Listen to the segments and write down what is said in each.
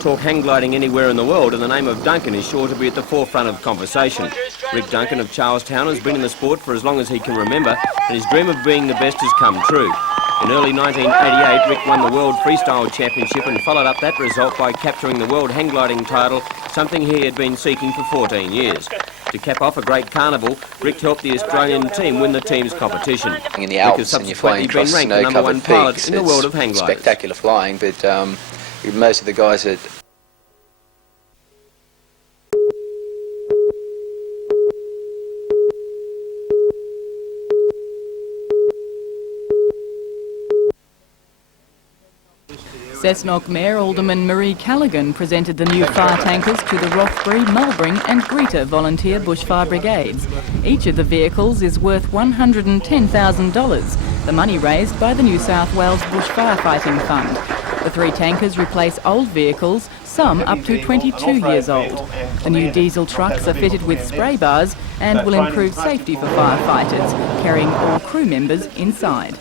Talk hang gliding anywhere in the world, and the name of Duncan is sure to be at the forefront of conversation. Rick Duncan of Charlestown has been in the sport for as long as he can remember, and his dream of being the best has come true. In early 1988, Rick won the World Freestyle Championship and followed up that result by capturing the World Hang Gliding title, something he had been seeking for 14 years. To cap off a great carnival, Rick helped the Australian team win the team's competition. In the Alps, and you're flying across snow-covered peaks, in the world of hang gliders. Spectacular flying, but most of the guys that Cessnock Mayor Alderman Marie Callaghan presented the new fire tankers to the Rothbury, Mulbring and Greta volunteer bushfire brigades. Each of the vehicles is worth $110,000, the money raised by the New South Wales Bushfire Fighting Fund. The 3 tankers replace old vehicles, some up to 22 years old. The new diesel trucks are fitted with spray bars and will improve safety for firefighters, carrying all crew members inside.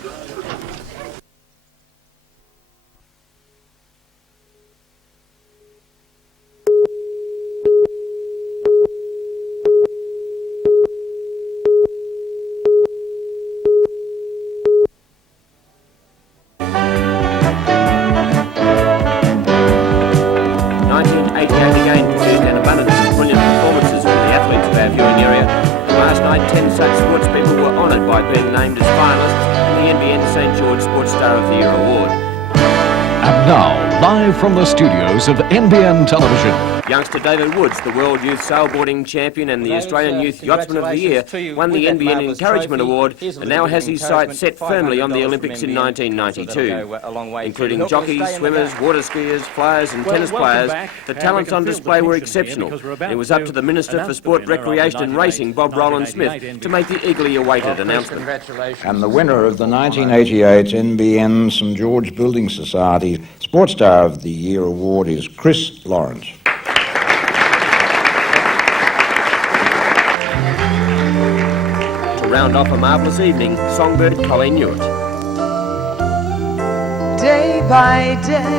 Being named as finalists in the NBN St George Sports Star of the Year award. And now, live from the studios of NBN Television. Youngster David Woods, the World Youth Sailboarding Champion and the Australian Youth Yachtsman of the Year, won the NBN Encouragement Award and now has his sights set firmly on the Olympics in 1992. Including jockeys, swimmers, water skiers, flyers and tennis players, the talents on display were exceptional. It was up to the Minister for Sport, Recreation and Racing, Bob Rowland-Smith, to make the eagerly awaited announcement. And the winner of the 1988 NBN St George Building Society Sports Star of the Year award is Chris Lawrence. To round off a marvellous evening, songbird Colleen Hewitt. Day by day,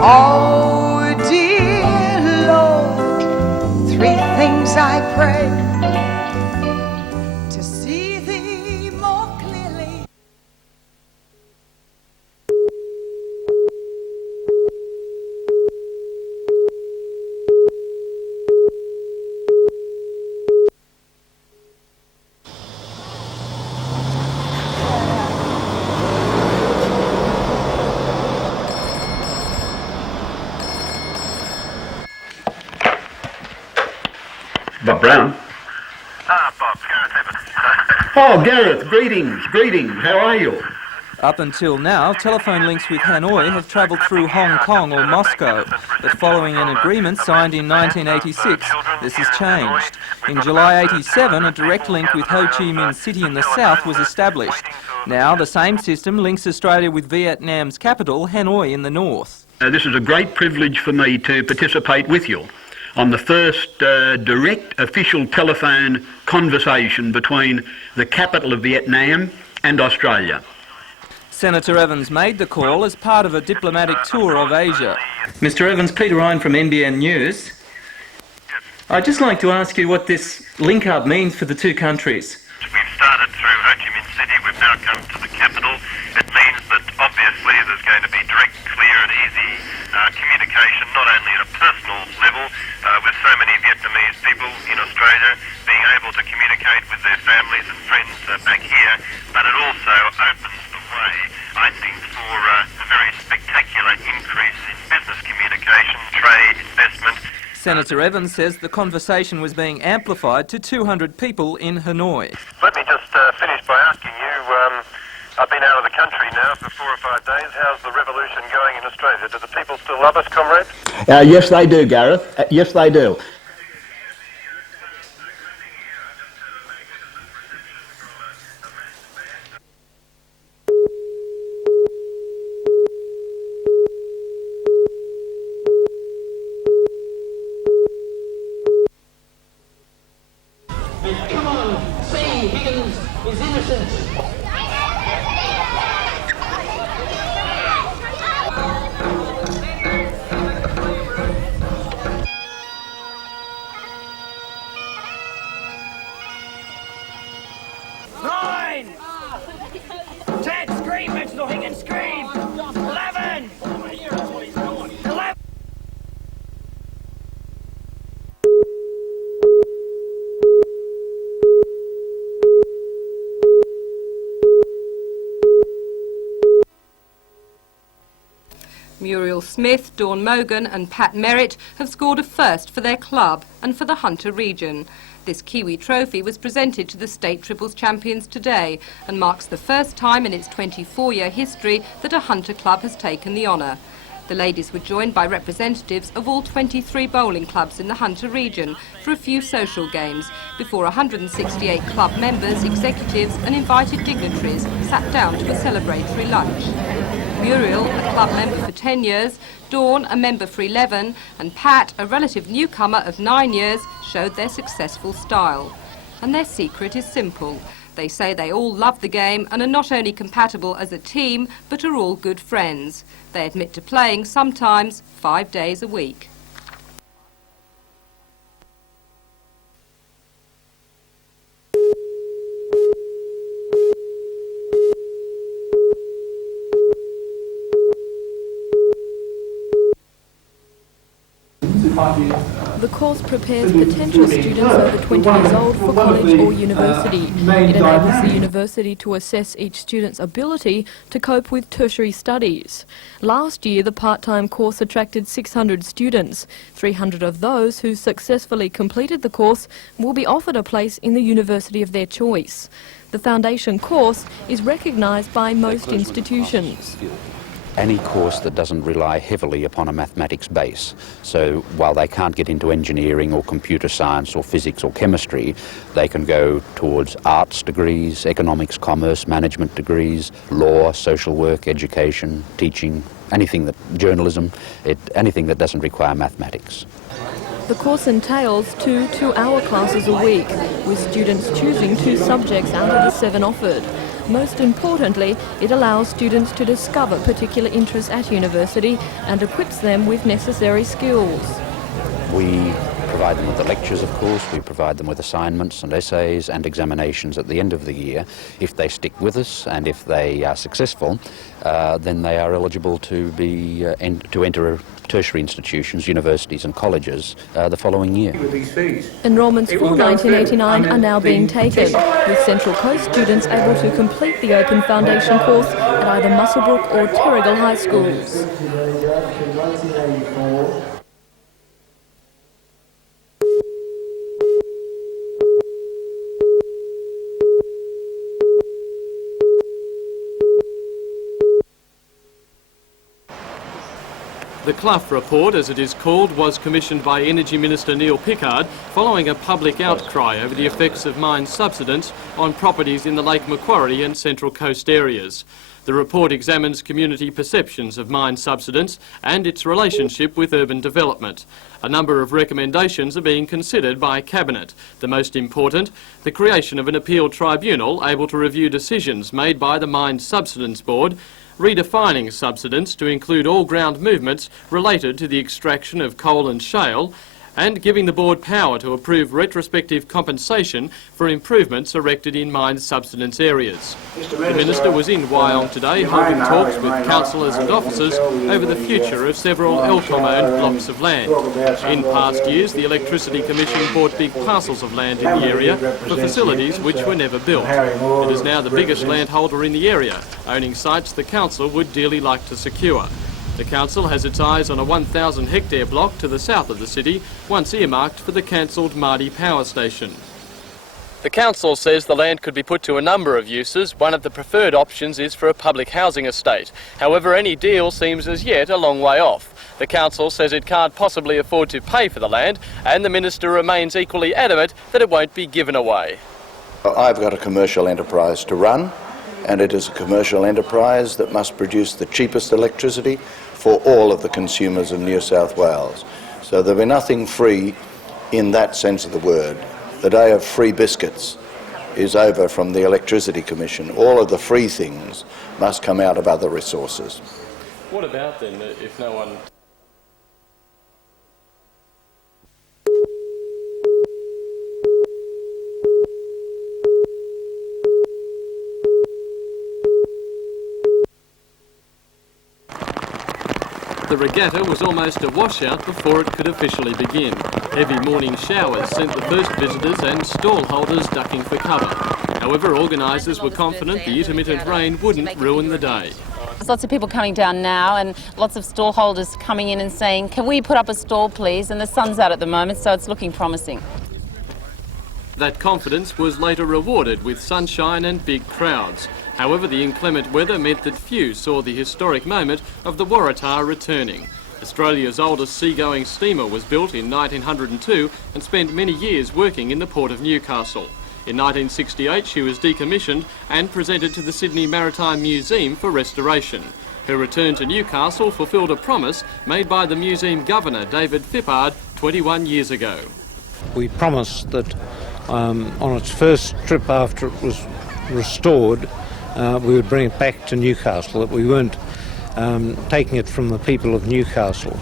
oh dear Lord, 3 things I pray, to see thee more clearly. Bob Brown. Bob, Gareth Evans. Oh, Gareth, greetings, how are you? Up until now, telephone links with Hanoi have travelled through Hong Kong or Moscow, but following an agreement signed in 1986, this has changed. In July 87, a direct link with Ho Chi Minh City in the south was established. Now, the same system links Australia with Vietnam's capital, Hanoi, in the north. This is a great privilege for me to participate with you on the first direct official telephone conversation between the capital of Vietnam and Australia. Senator Evans made the call as part of a diplomatic tour of Asia. Mr Evans, Peter Ryan from NBN News. I'd just like to ask you what this link-up means for the 2 countries. We've started through Ho Chi Minh City, we've now come to the capital. It means that obviously there's going to be direct, clear and easy communication, not only at a personal level, with so many Vietnamese people in Australia being able to communicate with their families and friends back here, but it also opens the way, I think, for a very spectacular increase in business communication, trade, investment. Senator Evans says the conversation was being amplified to 200 people in Hanoi. Let me just finish by asking you, I've been out of the country now for 4 or 5 days. How's the revolution going in Australia? Do the people still love us, comrades? Yes, they do, Gareth. Yes, they do. Come on, say Higgins is innocent. Muriel Smith, Dawn Mogan and Pat Merritt have scored a first for their club and for the Hunter region. This Kiwi trophy was presented to the state triples champions today and marks the first time in its 24-year history that a Hunter club has taken the honour. The ladies were joined by representatives of all 23 bowling clubs in the Hunter region for a few social games before 168 club members, executives and invited dignitaries sat down to a celebratory lunch. Muriel, a club member for 10 years, Dawn, a member for 11, and Pat, a relative newcomer of 9 years, showed their successful style. And their secret is simple. They say they all love the game and are not only compatible as a team, but are all good friends. They admit to playing sometimes 5 days a week. The course prepares potential students over 20 years old for college or university. It enables the university to assess each student's ability to cope with tertiary studies. Last year, the part-time course attracted 600 students. 300 of those who successfully completed the course will be offered a place in the university of their choice. The foundation course is recognised by most institutions. Any course that doesn't rely heavily upon a mathematics base. So while they can't get into engineering or computer science or physics or chemistry, they can go towards arts degrees, economics, commerce, management degrees, law, social work, education, teaching, anything that, journalism, anything that doesn't require mathematics. The course entails 2 two-hour classes a week, with students choosing 2 subjects out of the 7 offered. Most importantly, it allows students to discover particular interests at university and equips them with necessary skills. We provide them with the lectures, of course. We provide them with assignments and essays and examinations at the end of the year. If they stick with us and if they are successful, then they are eligible to enter tertiary institutions, universities and colleges the following year. Enrolments for 1989 are now being taken, with Central Coast students able to complete the Open Foundation course at either Muswellbrook or Terrigal High Schools. The Clough Report, as it is called, was commissioned by Energy Minister Neil Pickard following a public outcry over the effects of mine subsidence on properties in the Lake Macquarie and Central Coast areas. The report examines community perceptions of mine subsidence and its relationship with urban development. A number of recommendations are being considered by Cabinet. The most important, the creation of an appeal tribunal able to review decisions made by the Mine Subsidence Board, redefining subsidence to include all ground movements related to the extraction of coal and shale, and giving the board power to approve retrospective compensation for improvements erected in mine subsidence areas. The Minister was in Wyong today holding talks with councillors and officers over the future of several Elcom-owned blocks of land. In past years, the Electricity Commission bought big parcels of land in the area for facilities which were never built. It is now the biggest landholder in the area, owning sites the council would dearly like to secure. The council has its eyes on a 1,000-hectare block to the south of the city, once earmarked for the cancelled Mardi Power Station. The council says the land could be put to a number of uses. One of the preferred options is for a public housing estate. However, any deal seems as yet a long way off. The council says it can't possibly afford to pay for the land, and the minister remains equally adamant that it won't be given away. I've got a commercial enterprise to run, and it is a commercial enterprise that must produce the cheapest electricity for all of the consumers of New South Wales. So there'll be nothing free in that sense of the word. The day of free biscuits is over from the Electricity Commission. All of the free things must come out of other resources. What about then if no one... The regatta was almost a washout before it could officially begin. Heavy morning showers sent the first visitors and stall holders ducking for cover. However, organisers were confident the intermittent rain wouldn't ruin the day. There's lots of people coming down now and lots of stall holders coming in and saying, can we put up a stall please? And the sun's out at the moment, so it's looking promising. That confidence was later rewarded with sunshine and big crowds. However, the inclement weather meant that few saw the historic moment of the Waratah returning. Australia's oldest seagoing steamer was built in 1902 and spent many years working in the port of Newcastle. In 1968 she was decommissioned and presented to the Sydney Maritime Museum for restoration. Her return to Newcastle fulfilled a promise made by the museum governor David Fippard 21 years ago. We promised that on its first trip after it was restored we would bring it back to Newcastle, that we weren't taking it from the people of Newcastle.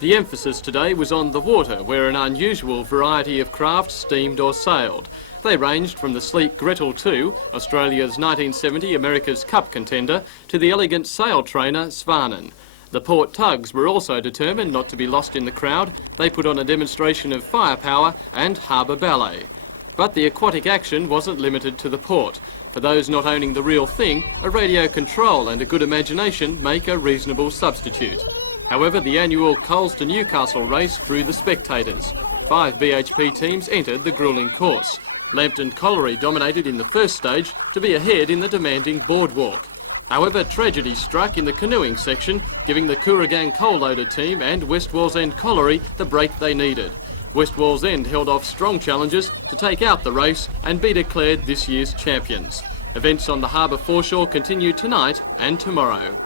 The emphasis today was on the water, where an unusual variety of craft steamed or sailed. They ranged from the sleek Gretel II, Australia's 1970 America's Cup contender, to the elegant sail trainer Svanen. The port tugs were also determined not to be lost in the crowd. They put on a demonstration of firepower and harbour ballet. But the aquatic action wasn't limited to the port. For those not owning the real thing, a radio control and a good imagination make a reasonable substitute. However, the annual Coles to Newcastle race drew the spectators. 5 BHP teams entered the gruelling course. Lambton Colliery dominated in the first stage to be ahead in the demanding boardwalk. However, tragedy struck in the canoeing section, giving the Kooragang Coal Loader team and West Wallsend Colliery the break they needed. West Wallsend held off strong challengers to take out the race and be declared this year's champions. Events on the harbour foreshore continue tonight and tomorrow.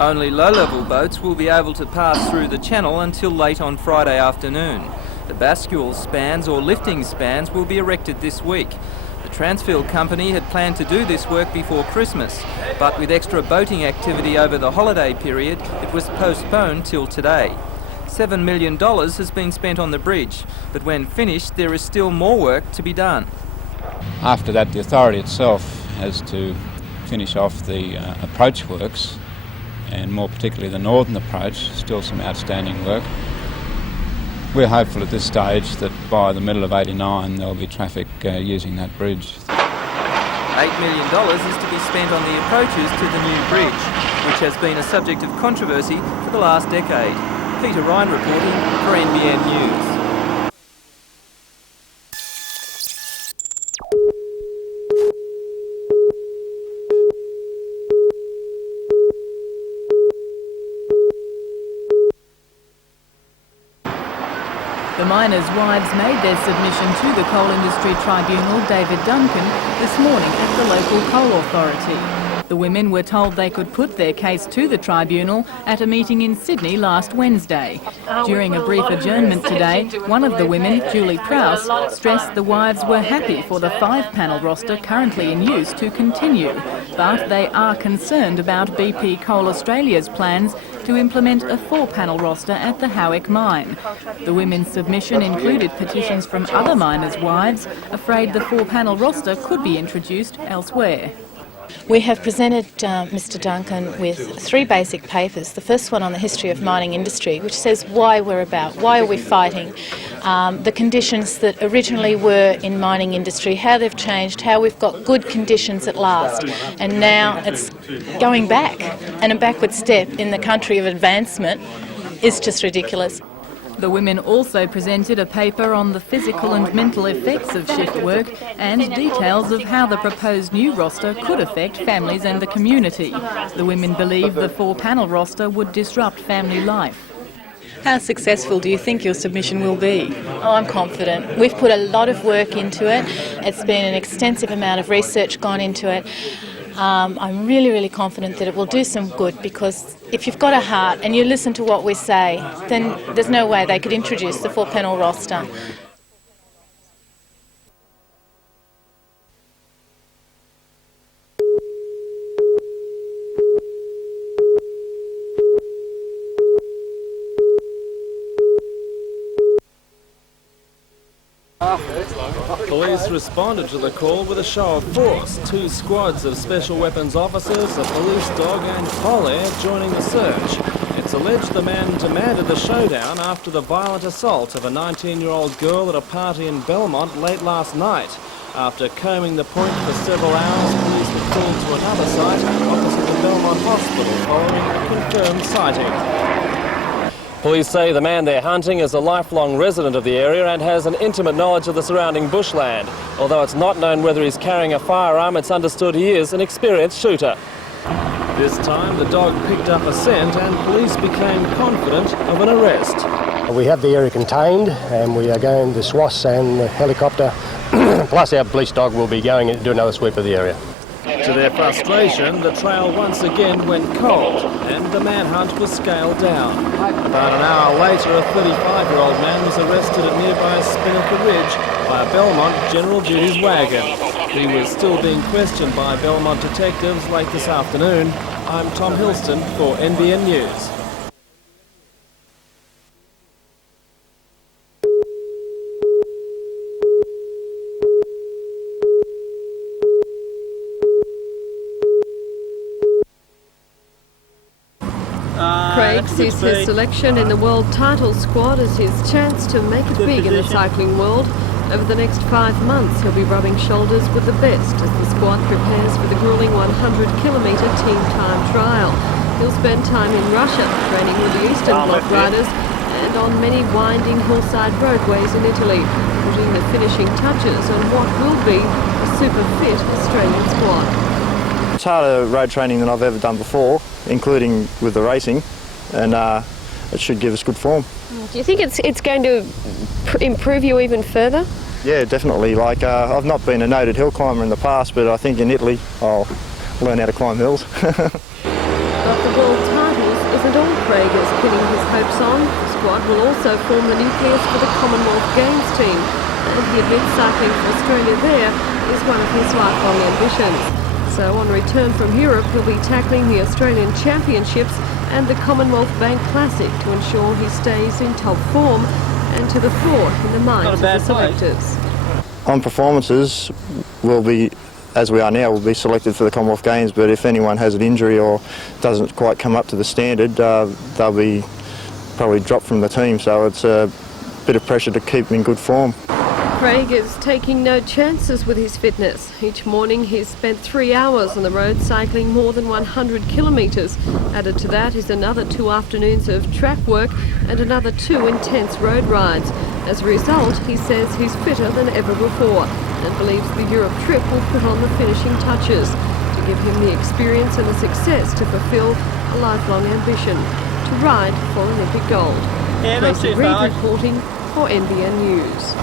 Only low-level boats will be able to pass through the channel until late on Friday afternoon. The bascule spans or lifting spans will be erected this week. The Transfield Company had planned to do this work before Christmas, but with extra boating activity over the holiday period, it was postponed till today. $7 million has been spent on the bridge, but when finished there is still more work to be done. After that, the authority itself has to finish off the approach works, and more particularly the northern approach, still some outstanding work. We're hopeful at this stage that by the middle of '89 there'll be traffic using that bridge. $8 million is to be spent on the approaches to the new bridge, which has been a subject of controversy for the last decade. Peter Ryan reporting for NBN News. The miners' wives made their submission to the Coal Industry Tribunal, David Duncan, this morning at the local coal authority. The women were told they could put their case to the tribunal at a meeting in Sydney last Wednesday. During a brief adjournment today, one of the women, Julie Prowse, stressed the wives were happy for the 5-panel roster currently in use to continue, but they are concerned about BP Coal Australia's plans to implement a 4-panel roster at the Howick mine. The women's submission included petitions from other miners' wives, afraid the 4-panel roster could be introduced elsewhere. We have presented Mr Duncan with 3 basic papers. The first one on the history of mining industry, which says why we're about, why are we fighting, the conditions that originally were in mining industry, how they've changed, how we've got good conditions at last, and now it's going back, and a backward step in the country of advancement is just ridiculous. The women also presented a paper on the physical and mental effects of shift work and details of how the proposed new roster could affect families and the community. The women believe the 4-panel roster would disrupt family life. How successful do you think your submission will be? Oh, I'm confident. We've put a lot of work into it. It's been an extensive amount of research gone into it. I'm really confident that it will do some good, because if you've got a heart and you listen to what we say, then there's no way they could introduce the 4-panel roster. Police responded to the call with a show of force. 2 squads of special weapons officers, a police dog and collier joining the search. It's alleged the man demanded the showdown after the violent assault of a 19-year-old girl at a party in Belmont late last night. After combing the point for several hours, police were called to another site opposite the Belmont Hospital following a confirmed sighting. Police say the man they're hunting is a lifelong resident of the area and has an intimate knowledge of the surrounding bushland. Although it's not known whether he's carrying a firearm, it's understood he is an experienced shooter. This time the dog picked up a scent and police became confident of an arrest. We have the area contained and we are going, the SWAS and the helicopter plus our police dog will be going and do another sweep of the area. To their frustration, the trail once again went cold and the manhunt was scaled down. About an hour later, a 35-year-old man was arrested at nearby Spinnaker Ridge by a Belmont General Duties wagon. He was still being questioned by Belmont detectives late this afternoon. I'm Tom Hilston for NBN News. Craig sees his selection in the world title squad as his chance to make it big in the cycling world. Over the next 5 months, he'll be rubbing shoulders with the best as the squad prepares for the grueling 100-kilometre team time trial. He'll spend time in Russia, training with the Eastern Bloc riders, and on many winding hillside roadways in Italy, putting the finishing touches on what will be a super fit Australian squad. It's harder road training than I've ever done before, including with the racing, and it should give us good form. Do you think it's going to improve you even further? Yeah, definitely. Like, I've not been a noted hill climber in the past, but I think in Italy I'll learn how to climb hills. But the world titles isn't all Craig is pinning his hopes on. The squad will also form the nucleus for the Commonwealth Games team, and he admits cycling for Australia there is one of his lifelong ambitions. So on return from Europe, he'll be tackling the Australian Championships and the Commonwealth Bank Classic to ensure he stays in top form and to the fore in the minds of the selectors. On performances, we'll be, as we are now, we'll be selected for the Commonwealth Games, but if anyone has an injury or doesn't quite come up to the standard, they'll be probably dropped from the team, so it's a bit of pressure to keep them in good form. Craig is taking no chances with his fitness. Each morning he's spent 3 hours on the road cycling more than 100 kilometres. Added to that is another 2 afternoons of track work and another 2 intense road rides. As a result, he says he's fitter than ever before and believes the Europe trip will put on the finishing touches to give him the experience and the success to fulfil a lifelong ambition, to ride for Olympic gold. Tracy Reid reporting for NBN News.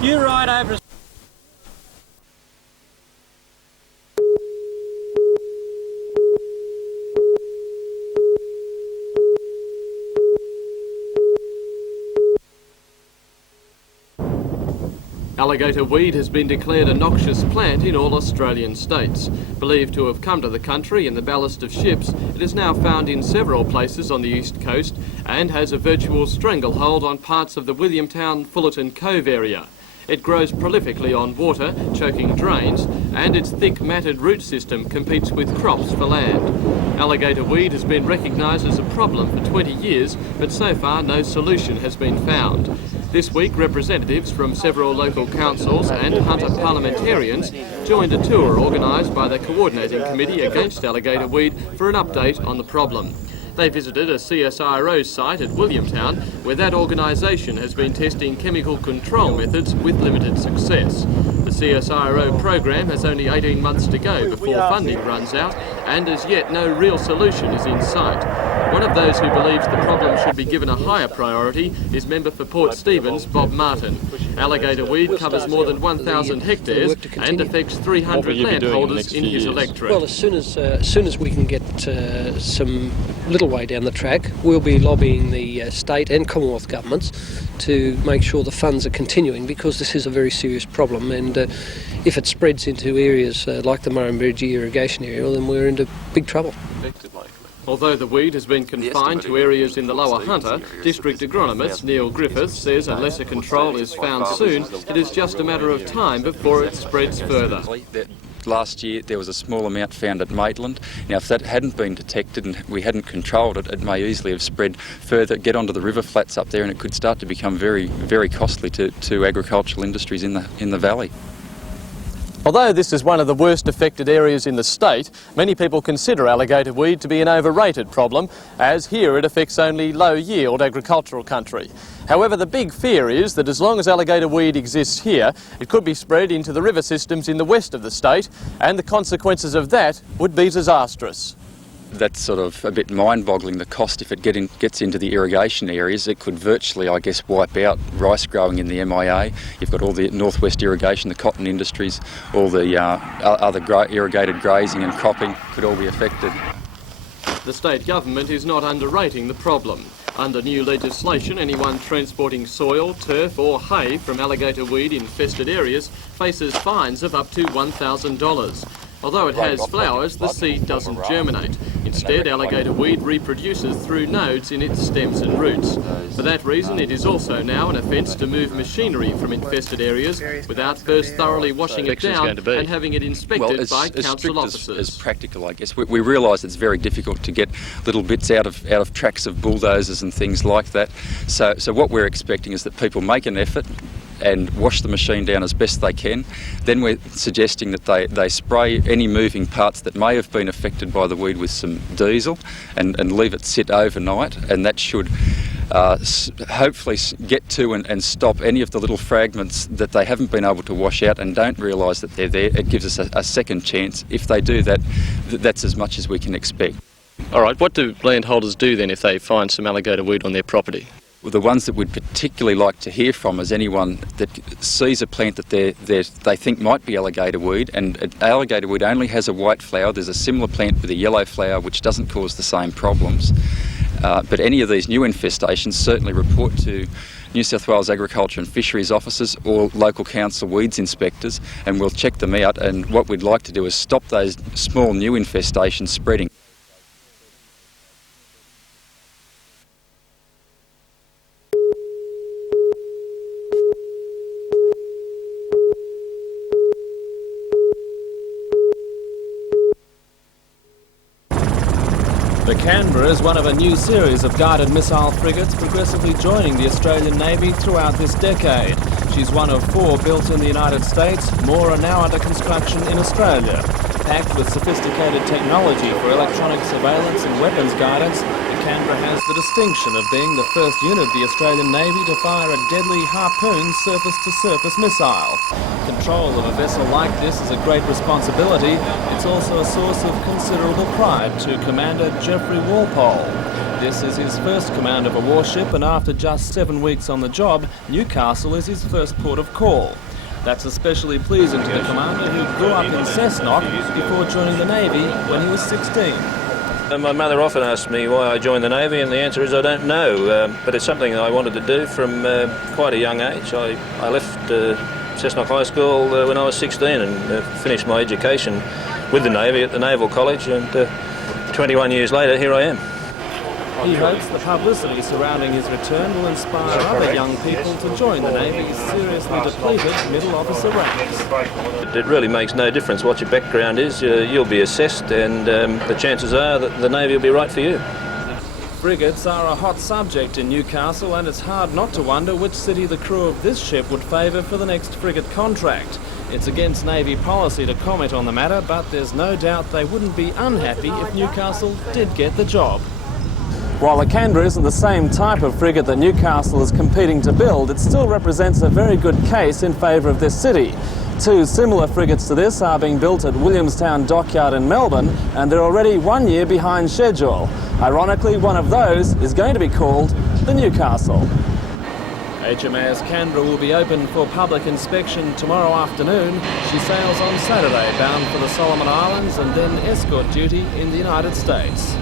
You ride over. Alligator weed has been declared a noxious plant in all Australian states. Believed to have come to the country in the ballast of ships, it is now found in several places on the east coast and has a virtual stranglehold on parts of the Williamtown-Fullerton Cove area. It grows prolifically on water, choking drains, and its thick matted root system competes with crops for land. Alligator weed has been recognised as a problem for 20 years, but so far no solution has been found. This week, representatives from several local councils and hunter parliamentarians joined a tour organised by the Coordinating Committee Against Alligator Weed for an update on the problem. They visited a CSIRO site at Williamtown, where that organisation has been testing chemical control methods with limited success. The CSIRO program has only 18 months to go before funding runs out, and as yet no real solution is in sight. One of those who believes the problem should be given a higher priority is member for Port Stephens, Bob Martin. Alligator weed covers more than 1,000 hectares and affects 300 landholders in his electorate. Well, as soon as we can get some little way down the track, we'll be lobbying the state and Commonwealth governments to make sure the funds are continuing, because this is a very serious problem, and if it spreads into areas like the Murrumbidgee irrigation area, well, then we're into big trouble. Although the weed has been confined to areas in the Lower Hunter, District Agronomist Neil Griffiths says unless a control is found soon, it is just a matter of time before it spreads further. Last year there was a small amount found at Maitland. Now if that hadn't been detected and we hadn't controlled it, it may easily have spread further, get onto the river flats up there, and it could start to become very, very costly to agricultural industries in the valley. Although this is one of the worst affected areas in the state, many people consider alligator weed to be an overrated problem, as here it affects only low-yield agricultural country. However, the big fear is that as long as alligator weed exists here, it could be spread into the river systems in the west of the state, and the consequences of that would be disastrous. That's sort of a bit mind-boggling, the cost. If it gets into the irrigation areas, it could virtually, I guess, wipe out rice growing in the MIA. You've got all the northwest irrigation, the cotton industries, all the other irrigated grazing and cropping could all be affected. The state government is not underrating the problem. Under new legislation, anyone transporting soil, turf or hay from alligator weed infested areas faces fines of up to $1,000. Although it has flowers, the seed doesn't germinate. Instead, alligator weed reproduces through nodes in its stems and roots. For that reason, it is also now an offence to move machinery from infested areas without first thoroughly washing it down and having it inspected by council officers. As practical, I guess. We realise it's very difficult to get little bits out of tracks of bulldozers and things like that. So what we're expecting is that people make an effort and wash the machine down as best they can. Then we're suggesting that they spray any moving parts that may have been affected by the weed with some diesel and leave it sit overnight, and that should hopefully get to and stop any of the little fragments that they haven't been able to wash out and don't realise that they're there. It gives us a second chance. If they do that, that's as much as we can expect. All right, what do landholders do then if they find some alligator weed on their property? Well, the ones that we'd particularly like to hear from is anyone that sees a plant that they think might be alligator weed, and alligator weed only has a white flower. There's a similar plant with a yellow flower which doesn't cause the same problems. But any of these new infestations, certainly report to New South Wales Agriculture and Fisheries officers or local council weeds inspectors, and we'll check them out. And what we'd like to do is stop those small new infestations spreading. The Canberra is one of a new series of guided missile frigates progressively joining the Australian Navy throughout this decade. She's one of 4 built in the United States. More are now under construction in Australia. Packed with sophisticated technology for electronic surveillance and weapons guidance, the Canberra has the distinction of being the first unit of the Australian Navy to fire a deadly Harpoon surface-to-surface missile. Control of a vessel like this is a great responsibility. It's also a source of considerable pride to Commander Geoffrey Walpole. This is his first command of a warship, and after just 7 weeks on the job, Newcastle is his first port of call. That's especially pleasing to the commander, who grew up in Cessnock before joining the Navy when he was 16. My mother often asks me why I joined the Navy, and the answer is I don't know, but it's something I wanted to do from quite a young age. I left Cessnock High School when I was 16 and finished my education with the Navy at the Naval College, and 21 years later, here I am. He hopes the publicity surrounding his return will inspire other young people to join the Navy's seriously depleted middle officer ranks. It really makes no difference what your background is. You'll be assessed, and the chances are that the Navy will be right for you. Frigates are a hot subject in Newcastle, and it's hard not to wonder which city the crew of this ship would favour for the next frigate contract. It's against Navy policy to comment on the matter, but there's no doubt they wouldn't be unhappy if Newcastle did get the job. While the Canberra isn't the same type of frigate that Newcastle is competing to build, it still represents a very good case in favour of this city. 2 similar frigates to this are being built at Williamstown Dockyard in Melbourne, and they're already 1 year behind schedule. Ironically, one of those is going to be called the Newcastle. HMAS Canberra will be open for public inspection tomorrow afternoon. She sails on Saturday bound for the Solomon Islands and then escort duty in the United States.